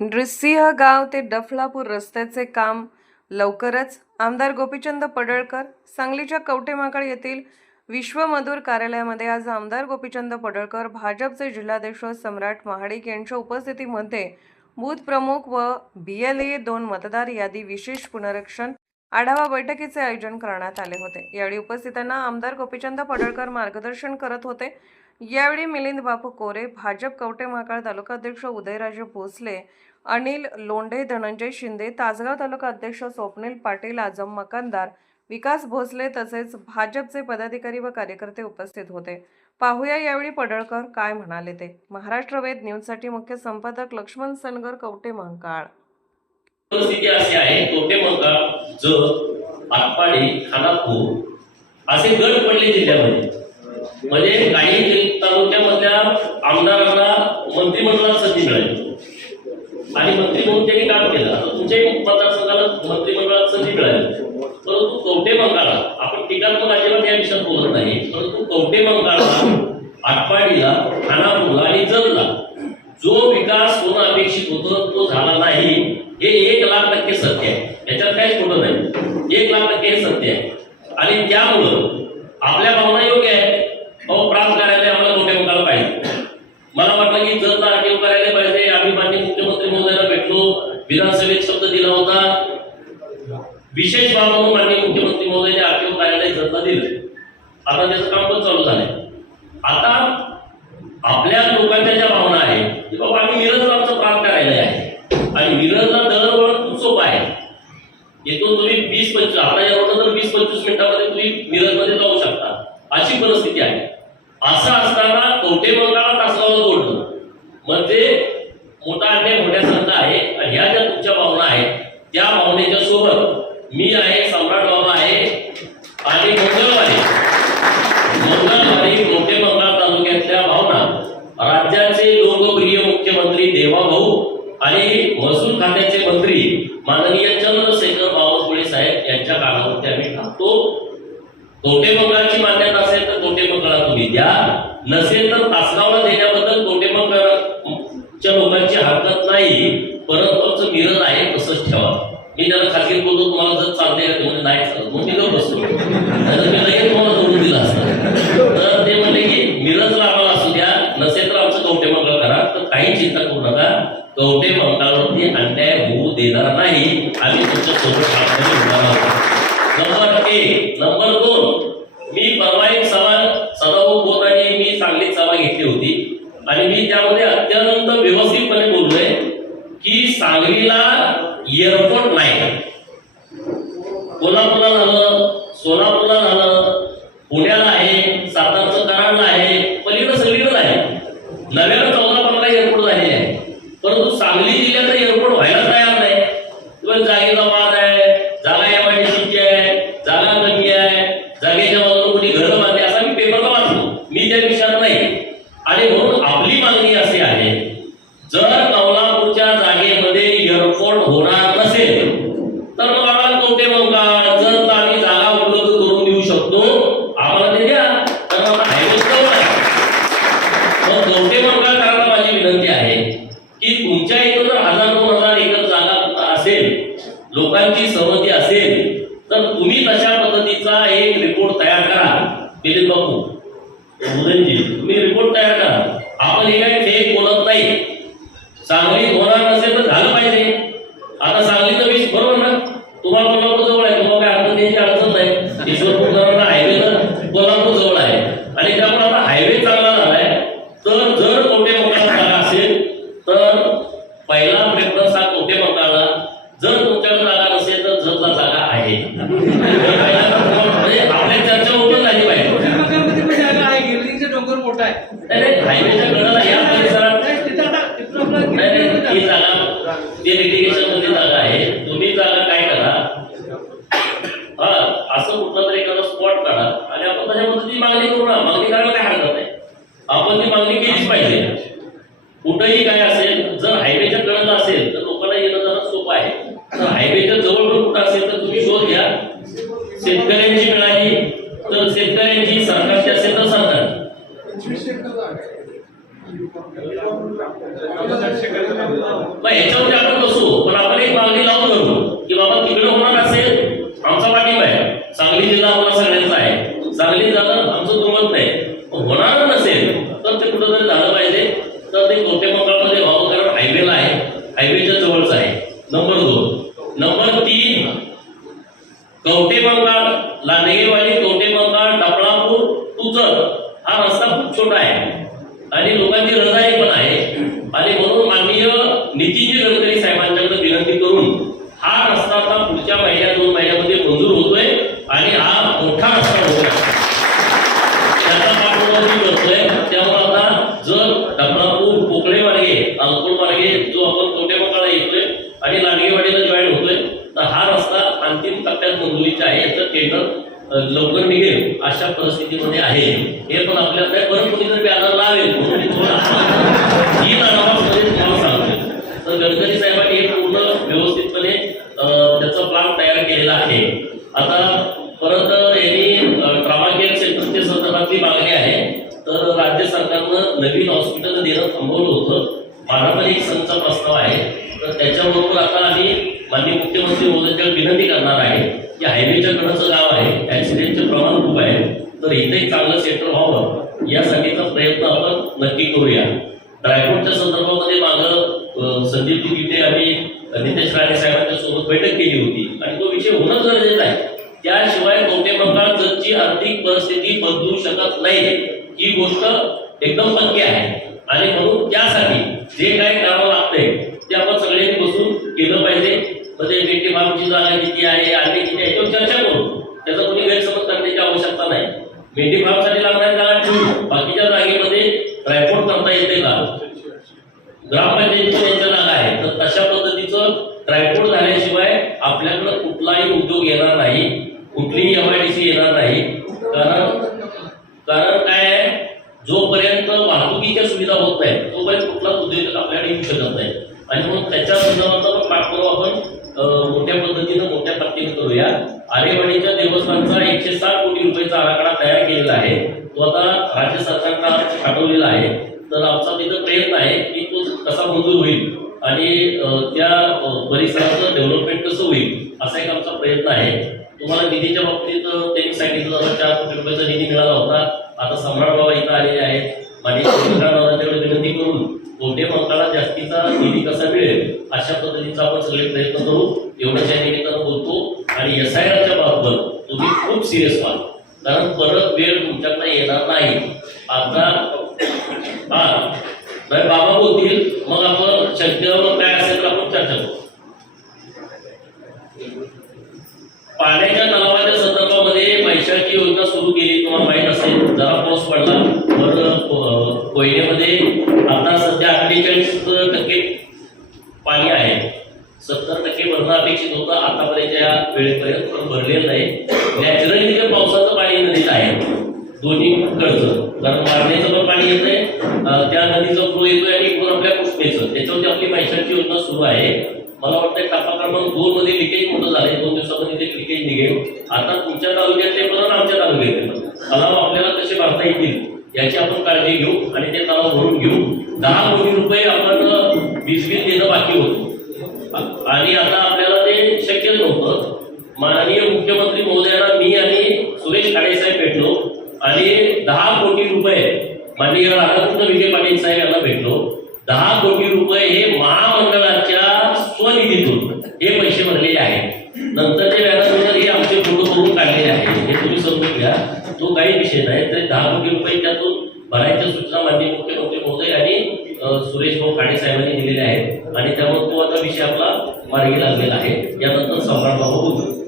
नृसिंह गाव ते डफलापूर रस्त्याचे काम लवकरच. आमदार गोपीचंद पडळकर. सांगलीच्या कवठेमहांकाळ येथील विश्वमधुर कार्यालयामध्ये आज आमदार गोपीचंद पडळकर, भाजपचे जिल्हाध्यक्ष सम्राट महाडिक यांच्या उपस्थितीमध्ये बूथ प्रमुख व BLA 2 मतदार यादी विशेष पुनरीक्षण आढावा बैठकीचे आयोजन करण्यात आले होते। यावेळी उपस्थितांना आमदार गोपीचंद पडळकर मार्गदर्शन करत होते। यावेळी मिलिंद बापू कोरे, भाजप कवठेमहांकाळ तालुका अध्यक्ष उदयराजे भोसले, अनिल लोंढे, धनंजय शिंदे, तासगाव तालुका अध्यक्ष स्वप्नील पाटील, आजम मकानदार, विकास भोसले तसेच भाजपचे पदाधिकारी व कार्यकर्ते उपस्थित होते। पाहूया यावेळी पडळकर काय म्हणाले ते। महाराष्ट्र वेद न्यूजसाठी मुख्य संपादक लक्ष्मण सनगर, कवठेमहांकाळ। परिस्थिती अशी आहे, कवठेमहांकाळ, जत, आटपाडी, खानापूर असे गट पडले जिल्ह्यामध्ये। म्हणजे काही तालुक्यामधल्या आमदारांना मंत्रिमंडळात संधी मिळाली आणि मंत्री म्हणून त्यांनी काम केलं। आता तुमच्याही मतदारसंघाला मंत्रिमंडळात संधी मिळाली, परंतु कवठेमहांकाळला आपण टीकात्मक अजिबात या विषयात बोलत नाही, परंतु कवठेमहांकाळला, आटपाडीला, खानापूरला आणि जतला जो विकास होणं अपेक्षित होतं तो झाला नाही, हे 1,00,000% सत्य आहे। याच्यात काहीच खोटं नाही, 1,00,000% हे सत्य आहे। आणि त्यामुळं आपल्या भावना योग्य आहे, प्रांत कार्यालय आम्हाला कवठेमहांकाळ पाहिजे। मला वाटलं की जत आरटीओ कार्यालय पाहिजे। आम्ही माननीय मुख्यमंत्री महोदयांना भेटलो, विधानसभेत शब्द दिला होता, विशेष बाब म्हणून माननीय मुख्यमंत्री महोदयांनी आरटीओ कार्यालय जतला दिलं। आता त्याचं काम पण चालू झालंय। आता आपल्या लोकांच्या ज्या भावना आहेत की बाबा आम्ही मिरजला आमचं प्रांत कार्यालय आहे आणि मिरजला दळणवळण खूप सोपं आहे, येथून तुम्ही 20-25 आता यावरून तर 20-25 मिनिटांमध्ये तुम्ही मिरजमध्ये जाऊ शकता, अशी परिस्थिती आहे। असं असताना कवठेमहांकाळ तासगावला जोडलं म्हणजे मोठा अन्याय होण्यासारखा आहे। आणि ह्या ज्या तुमच्या भावना आहेत त्या भावनेच्या सोबत मी आहे, सम्राट बाबा आहे आणि मंगळवारी कवठेमहांकाळ तालुक्यातल्या भावना राज्याचे लोकप्रिय मुख्यमंत्री देवाभाऊ आणि महसूल खात्याचे मंत्री माननीय चंद्रशेखर बावनकुळे साहेब यांच्या कानावरती आम्ही टाकतो। कवठेमहांकाळची मान्यता असेल तर कवठेमहांकाळला तुम्ही द्या, नसेल तर तासगावला देण्याबद्दल कवठेमहांकाळच्या लोकांची हरकत नाही, परंतु आमचं मिरज आहे तसंच ठेवा। मी त्याला खासगी बोलतो, तुम्हाला जर चालते का म्हणजे नाही चालत, मग मी गप बसतो, नाही मी लगेच तुम्हाला जोडून दिला असतं। तर ते म्हणले की मिरजला आम्हाला असू द्या, नसेल तर आमचं कवठेमहांकाळ करा। तर काही चिंता करू नका, कवठेमहांकाळवरती अन्याय होऊ देणार नाही, आम्ही तुमच्या सोबत उभा आहोत। नंबर 1, नंबर 2, मी परवा एक सदाभाऊ बोरांनी मी सांगलीत सभा घेतली होती आणि मी त्यामध्ये अत्यंत व्यवस्थितपणे बोललोय की सांगलीला एअरपोर्ट नाही, कोल्हापूरला झालं, सोलापूरला झालं, पुण्याला आहे, सातारचं कराडला आहे, पलीकडे सगळीकडे आहे, नव्यानं 14-15 एअरपोर्ट झालेले आहे, परंतु सांगली जिल्ह्यात एअरपोर्ट व्हायला तयार नाही। किंवा जागेचा वाद आहे, जागा MIDCची आहे, जागा कमी आहे, जागेच्या बाजूला कोणी घरं बांधली, असा मी पेपरला वाचलो, मी त्या विषयात नाही। आणि म्हणून आपली मागणी अशी आहे, जर कौलापूरच्या जागेमध्ये एअरपोर्ट होणार नसेल तर मग आम्हाला कवठेमहांकाळ जर आम्ही जागा उपलब्ध करून देऊ शकतो, आम्हाला ते द्या, तर आम्हाला हायवे जवळ आहे। मग कवठेमहांकाळ करायला माझी विनंती आहे की तुमच्या इथं जर 1000-2000 एकर जागा असेल, लोकांची सहमती असेल, तर तुम्ही तशा पद्धतीचा एक रिपोर्ट तयार करा। मिलिंद बापू, उदयजी, तुम्ही रिपोर्ट तयार करा। आपण हे काही फेक बोलत नाही, सांगली होणार नसेल तर झालं पाहिजे। आता सांगलीचं वीज बरोबर ना, तुम्हाला कोल्हापूर जवळ आहे, तुम्हाला काय अडचण द्यायची अडचण नाही, ईश्वरपूर हायवे तर कोल्हापूर जवळ आहे आणि त्यामुळे आता हायवे चांगला झालाय। तर जर कवठेमहांकाळ जागा असेल तर पहिला प्रेफरन्स हा कवठेमहांकाळला, जर तुमच्याकडे जागा नसेल तर जतला जागा आहे। म्हणजे आपल्या चर्चा ओपन झाली पाहिजे। डोंगर मोठा आहे, हायवेच्या कडेला या परिसरात ही जागा ते लिटिगेशन मध्ये जागा आहे, तुम्ही जागा काय करा, असं कुठला तरी एखादा स्पॉट काढा आणि आपण त्याच्या पद्धतीने मागणी करू ना। मागणी करायला काय हरकत नाही, आपण ती मागणी केलीच पाहिजे। कुठेही काय असेल, जर हायवेच्या कडेला असेल तर लोकांना येणं जाणं सोपं आहे, तर हायवेच्या जवळ पण कुठं असेल तर तुम्ही शोध घ्या। शेतकऱ्यांची मिळाली तर शेतकऱ्यांची, सरकारची असेल तर सरकारची। याच्यावर हायवेच्या जवळचा आहे. नंबर 2. नंबर 3, कवठेमंकाळ, लांडगेवाडी, कवठेमंकाळ, डफळापूर, तुचर हा रस्ता खूप छोटा आहे आणि लोकांची रजाई पण आहे. आणि म्हणून माननीय नितीनजी गडकरी साहेबांच्याकडे विनंती करून हा रस्ता आता पुढच्या महिन्यात 2 महिन्यामध्ये मंजूर होतोय आणि हा मोठा रस्ता होतोय. त्याचा पाठपुरावा मी करतोय. त्यामुळे आता जर डफळापूर, पोकळे मार्गे, अंकुळ मार्गे जो आपण कवठेमंकाळला येतोय आणि लांडगेवाडीला जॉईन होतोय, तर हा रस्ता अंतिम टप्प्यात मंजुरीचा आहे. याचं टेंडर लवकर निघेल अशा परिस्थितीमध्ये आहे. हे पण आपल्याकडे परत कोणीतरी बॅनर लावेल म्हणून मी ही नावामध्ये तुम्हाला सांगतोय. तर गडकरी साहेबांनी हे पूर्ण व्यवस्थितपणे त्याचा प्लॅन तयार केलेला आहे. आता परत यांनी ट्रॉमा केअर सेंटरच्या संदर्भातली मागणी आहे. तर राज्य सरकारनं नवीन हॉस्पिटल देणं थांबवलं होतं. पारंपरिक संघचा प्रस्ताव आहे. तर त्याच्याबरोबर आता आम्ही माननीय मुख्यमंत्री महोदयांकडे विनंती करणार आहे की हायवेच्या कडचं गाव आहे, ऍक्सिडेंटचे प्रमाण खूप आहे, तर इथे एक चांगलं सेंटर व्हावं यासाठीचा प्रयत्न आपण नक्की करूया. ड्रायफ्रूटच्या संदर्भामध्ये मागं संदीप गिटे आम्ही नितेश राणे साहेबांच्या सोबत बैठक केली होती आणि तो विषय होणं गरजेचं आहे. त्याशिवाय कवठेमंकाळ जतची आर्थिक परिस्थिती बदलू शकत नाही ही गोष्ट एकदम पक्की आहे. आणि म्हणून त्यासाठी जे काही करावं लागतंय ते आपण सगळ्यांनी बसून केलं पाहिजे. म्हणजे मेटी फार्मची जागा किती आहे, आम्ही किती आहे याच्यावर चर्चा करू. त्याचा कोणी गैरसमज करण्याची आवश्यकता नाही. मेटी फार्मसाठी लागणारी जागा ठेवू, बाकीच्या जागेमध्ये ड्रायफ्रूट करता येते का? ग्रामपंचायतीची त्यांच्या जागा आहे. तर तशा पद्धतीचं ड्रायफ्रूट झाल्याशिवाय आपल्याकडे कुठलाही उद्योग येणार नाही, कुठलीही MIDC येणार नाही. कारण काय आहे, जोपर्यंत वाहतुकीच्या सुविधा होत नाही तोपर्यंत कुठलाच उद्योग आपल्याकडे येऊ शकत नाही. आणि म्हणून त्याच्या संदर्भात पाठपुरावा आपण मोठ्या पद्धतीनं मोठ्या ताकदीने करूया. आरेवाडीच्या देवस्थानचा 160 कोटी रुपयाचा आराखडा तयार केलेला आहे. तो आता राज्य सरकारला पाठवलेला आहे. तर आमचा तिथं प्रयत्न आहे की तो कसा मंजूर होईल आणि त्या परिसराचं डेव्हलपमेंट कसं होईल असा एक आमचा प्रयत्न आहे. तुम्हाला निधीच्या बाबतीत त्यांनी सांगितलं 4 कोटी रुपयाचा निधी मिळाला होता. आता सम्राट बाबा इथं आलेले आहेत. माझी विनंती करून कवठेमंकाळला जास्तीचा निधी कसा मिळेल अशा पद्धतीचा आपण सगळे प्रयत्न करू एवढ्याच्या निमित्तानं बोलतो. आणि SIRच्या बाबत तुम्ही खूप सिरियस व्हाल, कारण परत वेळ तुमच्याकडे येणार नाही. आता बाबा बोलतील, मग आपण शक्यवर काय असेल तर आपण चर्चा करू. पाण्याच्या तलावाच्या संदर्भामध्ये पैशाची योजना सुरू केली, तुम्हाला माहित असेल. जरा पाऊस पडला तर कोयनेमध्ये आता सध्या 48% पाणी आहे. 70% भरणं अपेक्षित होतं आतापर्यंतच्या वेळेपर्यंत, पण भरलेलं नाही. नॅचरली जे पावसाचं पाणी नदीत आहे दोन्ही कडचं, कारण मारण्याचं पण पाणी येतंय, त्या नदीचं फ्लो येतोय आणि इकडून आपल्या कृष्णेचं, त्याच्यावरती आपली पैशाची योजना सुरू आहे. मला वाटतं टप्पा क्रमांक 2 मध्ये लिकेज मोठं झालंय. 2 दिवसामध्ये ते लिकेज निघेल. आता तुमच्या तालुक्यातले पण आमच्या तालुक्यातले पण तलाव आपल्याला कसे भरता येतील याची आपण काळजी घेऊ आणि ते तलाव भरून घेऊ. 10 कोटी रुपये आपण वीज बिल देणं बाकी होतं आणि आता आपल्याला ते शक्य नव्हतं. माननीय मुख्यमंत्री महोदयांना मी आणि सुरेश खाडे साहेब भेटलो आणि 10 कोटी रुपये माननीय राधाकृष्ण विखे पाटील साहेब यांना भेटलो. 10 कोटी रुपये हे महामंडळाच्या स्वनिधीतून हे पैसे भरलेले आहेत. नंतरचे बॅनर हे आमचे फोटो करून काढलेले आहेत. हे तुम्ही समजून घ्या, तो काही विषय नाही. तरी 10 कोटी रुपये त्यातून भरायच्या सूचना माननीय मुख्यमंत्री महोदय आणि सुरेश भाऊ खाडे साहेबांनी दिलेल्या आहेत आणि त्यामुळे तो आता विषय आपला मार्गी लागलेला आहे. यानंतर सम्राट बाबा बोलतो.